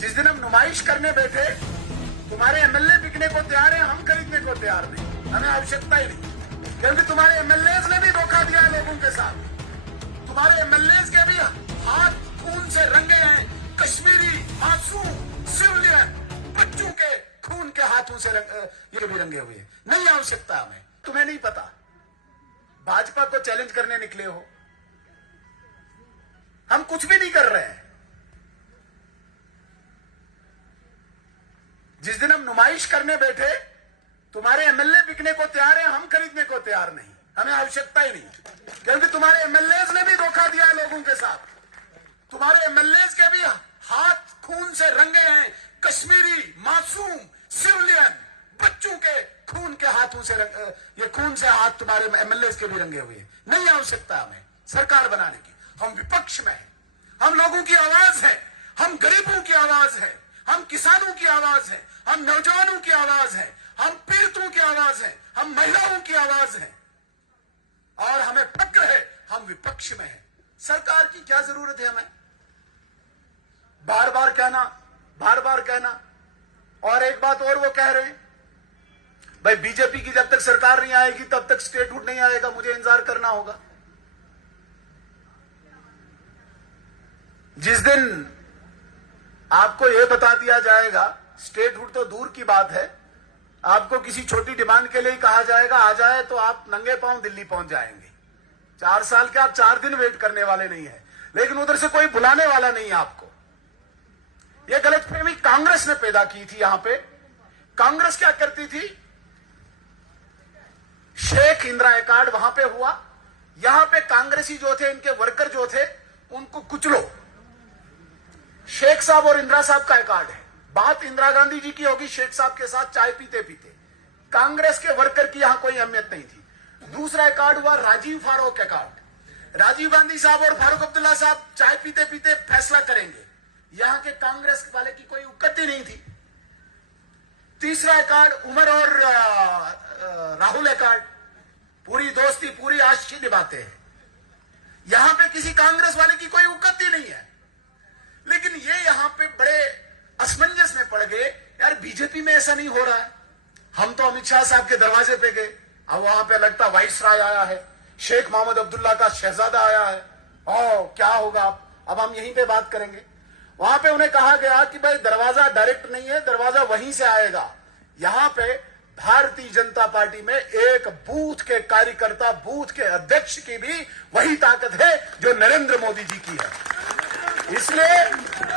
जिस दिन हम नुमाइश करने बैठे, तुम्हारे एमएलए बिकने को तैयार है, हम खरीदने को तैयार नहीं, हमें आवश्यकता ही नहीं, क्योंकि तुम्हारे एमएलए ने भी धोखा दिया है लोगों के साथ। तुम्हारे एमएलए के भी हाथ खून से रंगे हैं, कश्मीरी मासूम सिविलियन बच्चों के खून के हाथों से ये भी रंगे हुए। नहीं आवश्यकता हमें, तुम्हें नहीं पता, भाजपा को चैलेंज करने निकले हो, हम कुछ भी नहीं कर रहे हैं। जिस दिन हम नुमाइश करने बैठे, तुम्हारे एमएलए बिकने को तैयार है, हम खरीदने को तैयार नहीं, हमें आवश्यकता ही नहीं, क्योंकि तुम्हारे एमएलए ने भी धोखा दिया है लोगों के साथ। तुम्हारे एमएलए के भी हाथ खून से रंगे हैं, कश्मीरी मासूम सिविलियन बच्चों के खून के हाथों से ये खून से हाथ तुम्हारे एमएलए के भी रंगे हुए। नहीं आवश्यकता हमें सरकार बनाने की, हम विपक्ष में हैं, हम लोगों की आवाज है, हम गरीबों की आवाज है, हम किसानों की आवाज है, हम नौजवानों की आवाज है, हम पीड़ितों की आवाज है, हम महिलाओं की आवाज है, और हमें फक्र है हम विपक्ष में हैं। सरकार की क्या जरूरत है हमें बार बार कहना। और एक बात और वो कह रहे हैं, भाई बीजेपी की जब तक सरकार नहीं आएगी तब तक स्टेटहुड नहीं आएगा, मुझे इंतजार करना होगा। जिस दिन आपको यह बता दिया जाएगा, स्टेटहुड तो दूर की बात है, आपको किसी छोटी डिमांड के लिए ही कहा जाएगा आ जाए, तो आप नंगे पांव दिल्ली पहुंच जाएंगे। 4 साल के आप 4 दिन वेट करने वाले नहीं है, लेकिन उधर से कोई बुलाने वाला नहीं है आपको। यह गलतफहमी कांग्रेस ने पैदा की थी। यहां पे कांग्रेस क्या करती थी, शेख इंदिरा अकार्ड वहां पे हुआ, यहां पे कांग्रेसी जो थे, इनके वर्कर जो थे, उनको कुचलो। शेख साहब और इंदिरा साहब का अकार्ड है, बात इंदिरा गांधी जी की होगी शेख साहब के साथ चाय पीते पीते, कांग्रेस के वर्कर की यहां कोई अहमियत नहीं थी। दूसरा अकार्ड हुआ राजीव फारूक अकार्ड, राजीव गांधी साहब और फारूक अब्दुल्ला साहब चाय पीते पीते फैसला करेंगे, यहां के कांग्रेस वाले की कोई उक्कती नहीं थी। तीसरा अकार्ड उमर और राहुल अकार्ड, पूरी दोस्ती पूरी आशिकी निभाते हैं, यहां पे किसी कांग्रेस वाले की कोई उक्कती नहीं है। लेकिन ये यहां पे बड़े असमंजस में पड़ गए, यार बीजेपी में ऐसा नहीं हो रहा है। हम तो अमित शाह साहब के दरवाजे पे गए, अब वहां पे लगता वाइस राय आया है, शेख मोहम्मद अब्दुल्ला का शहजादा आया है, क्या होगा अब हम यहीं पे बात करेंगे। वहां पे उन्हें कहा गया कि भाई दरवाजा डायरेक्ट नहीं है, दरवाजा वहीं से आएगा। यहां पे भारतीय जनता पार्टी में एक बूथ के कार्यकर्ता, बूथ के अध्यक्ष की भी वही ताकत है जो नरेंद्र मोदी जी की है। इसलिए